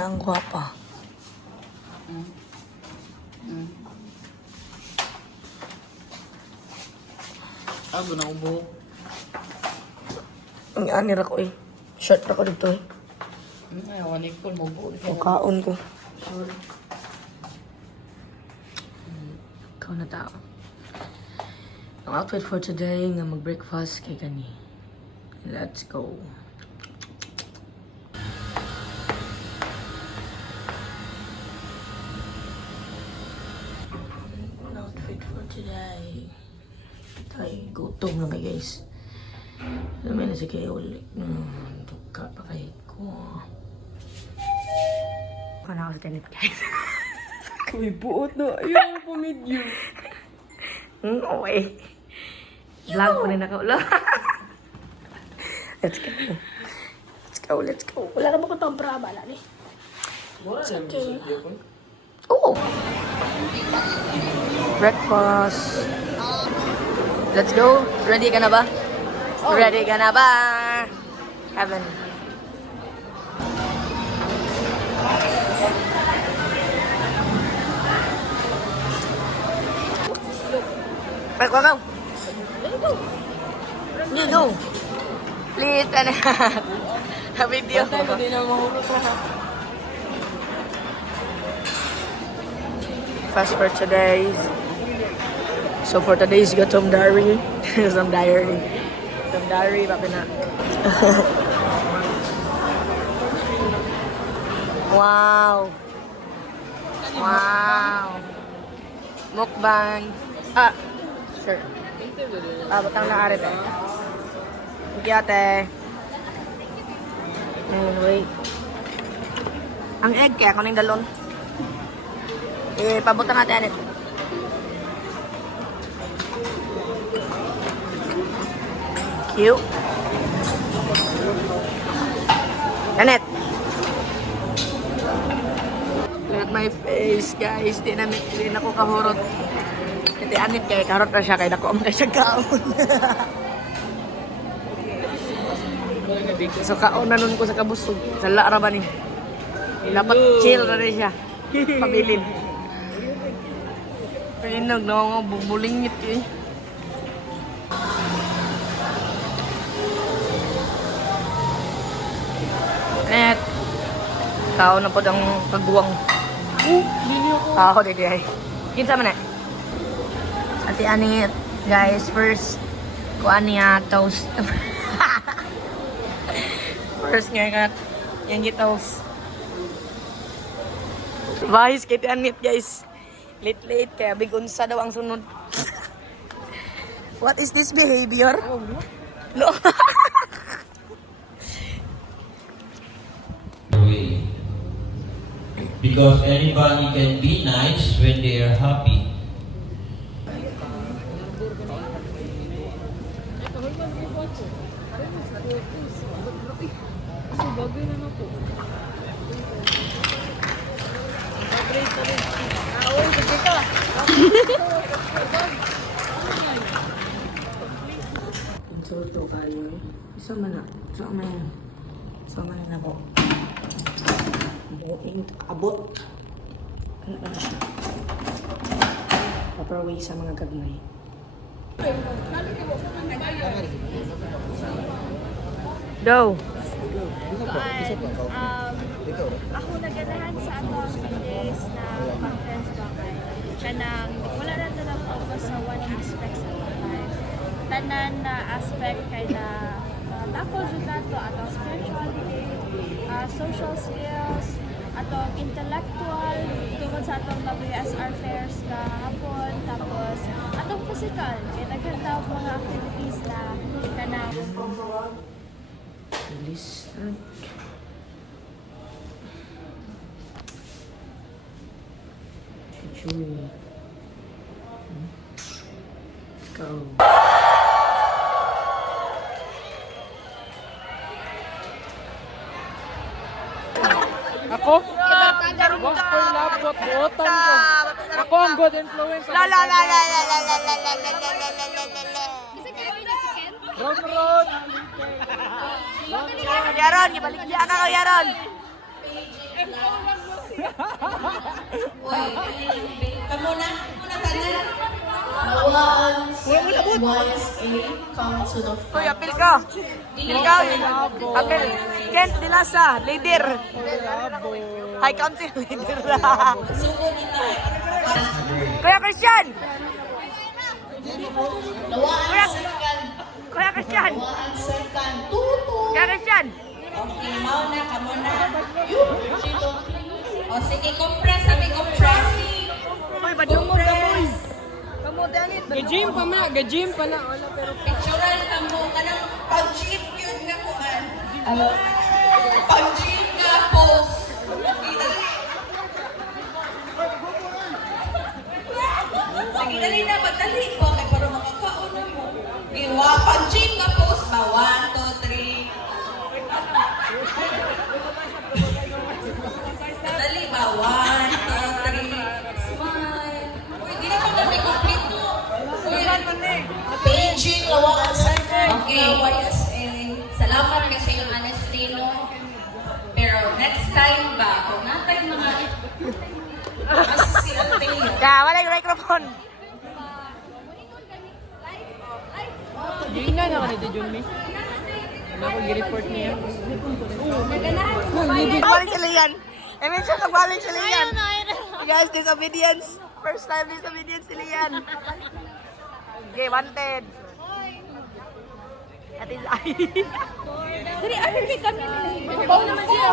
na ang gwapa. Abo na ubo. Ang anir ako eh. Short ako dito eh. Ay, wanik ko mo ubo. Mukhaon ko. Ikaw na tao. Ang outfit for today nga mag-breakfast kay kani. Let's go. Outfit for today. Tay, gutom na kayo guys. Alam na si kayo ulit. Duka pa kayo ko. Kana ako sa tenit guys. Uy, buot na. Ayaw po medyo. Okay. Vlog ko rin ako. Let's go. Let's go, let's go. Wala na ba ko itong prabala ni? It's okay. Oo. Breakfast. Let's go. Ready ka na ba? Ready ka na ba? Heaven. Go, go. No. Please, ano video. Hindi na mahulog na. Fast for today's. So for today's Gutom Diary. Some diary. Gutom Diary, papi na. Wow. Wow. Mukbang. Ah, sure. Batang na arit eh. Thank you, ate. Wait. Ang egg kaya, kuning galon. Pabutan natin ito. Cute. Janet. Look at my face, guys. Di na ako kahurot. Hindi anit kay karot na siya kay dako man kay siya kaon. So kaon na nun ko sa kabusog. Sala ra ba ni? Dapat chill na rin siya. Pabilin. Pinog na ako bubulingit eh. Net. Kaon na po ang pagbuwang. Ako dito ay. Kinsa man eh. Ati ani guys, first kuan niya toast. First nga kat yang toast. Vibes kay anit guys. Late kaya big unsa daw ang sunod. What is this behavior? No. Because anybody can be nice when they are happy. Insulto kayo. Isa man na. Isa man na po. Abot. Ano na siya? Proper way sa mga gagmay. Go! Ako naganahan sa atong days na conference ba kay kanang wala na ta focus sa one aspect sa life. Tanan na aspect kay na tackle jud nato atong spirituality, social skills, atong intellectual tungod sa atong WSR fairs kahapon, tapos atong physical kay daghan daw mga activities na kanang Release. Chewy. Let's go. Ako? Wag ko labot, buotan ko. Ako ang good influence. La la la la la la la la la la la la la la la. Ron! Yaron, ibalik niya ka ko, Yaron. Kamu na tanan. Nawaan sa YSA come to the front. Uy, apil ka. Apil ka. Apil. Kent Dilasa, leader. Hi, council leader. Kuya Christian. Nawaan second. Kuya Christian. Nawaan second. Tutu. Kuya Christian. Okay, mau na, kamo na. O sige, compress, sabi compress. Uy, badlong mo gamoy. Kamote anit. Gajim pa na, gajim pa na. Wala pero Picturean ka mo, kanang pag-gym yun na kuhan. Pag-gym nga pose. Sige, dali na, magdali po. Kaya para makakauna mo. Iwa, pag-gym nga pose ba? 1, 2, 3. Dali ba? 1, 2, 3. Smile. Uy, di na pa kami complete. Paging lawaan center. Okay. YSA. Salamat kasi yung Anestino. Pero next time ba, kung natay mga kasi si Anteo. Ya, wala yung microphone. Di na na kanito Junmi. Wala ko gi-report niya. Balik sila yan. I mention nagbalik sila yan. Guys, disobedience. First time disobedience sila yan. Okay, wanted. At is ay. Dali, ano kami nila? Mabaw naman siya.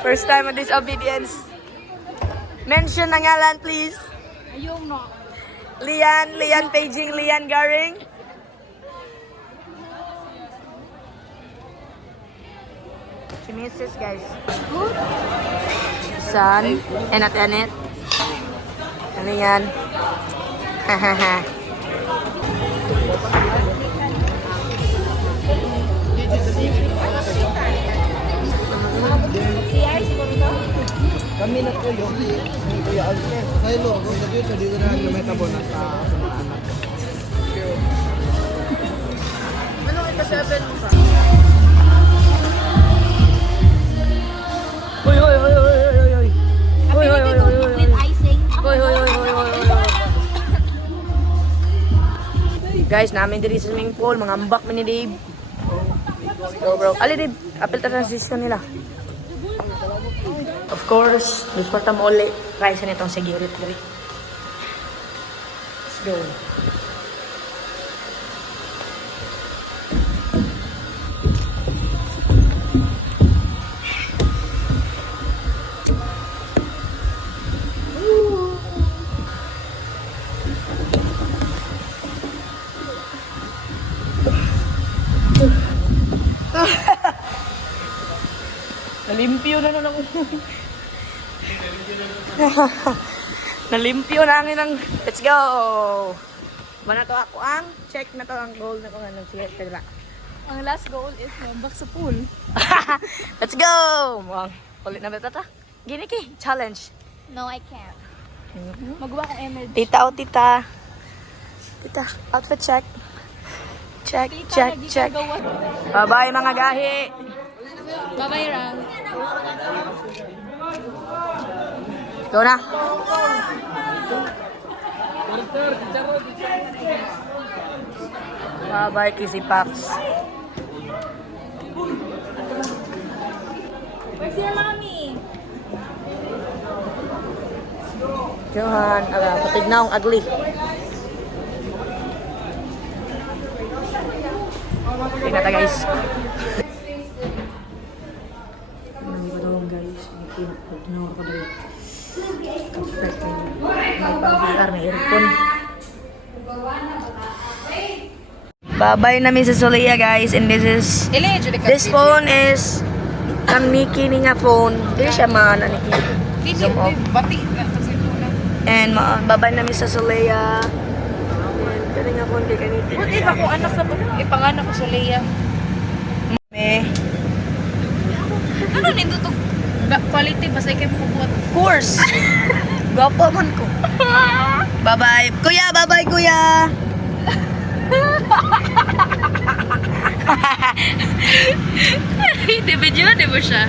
First time of disobedience. Mention ng ngalan, please. Ayong no. Lian Paging, Lian Garing. Si Mrs. guys. San. Enat. Ano yan? Hahaha. Kami na po yung Kuya Alfred. Sa ilo, kung sabi sa dito na may tabonan sa anak. Anong ika-7 mo pa? Hoy. Guys, namin diri sa swimming pool, mga ambak man ni Dave. Let's go, bro. Ali, Dave. Apil ta transition nila. Of course, before ta mo ulit, try sa nitong security. Let's go. Nalimpyo na ako. Nalimpyo na ang let's go. Mana to ako ang check na to ang goal na ko nga ng siya diba? Ang last goal is mambak sa pool. Let's go. Muang ulit na ba ta? Giniki challenge. No, I can't. Magawa kong ML. Tita o tita. Tita, outfit check. Check. Bye-bye mga gahi. Bye-bye, Ram. Go na. Bye-bye, Kissy Pops. Where's your mommy? Johan, patig na ang ugly. Tingnan ta guys. Tingnan ko daw guys. Tingnan ko daw. May pang-VR na earphone. Bye-bye namin sa Solea guys. And this phone is ang Nikki ni nga phone. Dili siya maana Nikki. Zoom off. And bye-bye namin sa Solea. And kaya nga phone kay kaniti. What if ako anak sa ipanganak ko sa Leia? Ano nito to? Quality basta ikay pupuot. Of course. Gwapo man ko. Bye-bye. Kuya, bye-bye kuya. Hindi video. mo siya.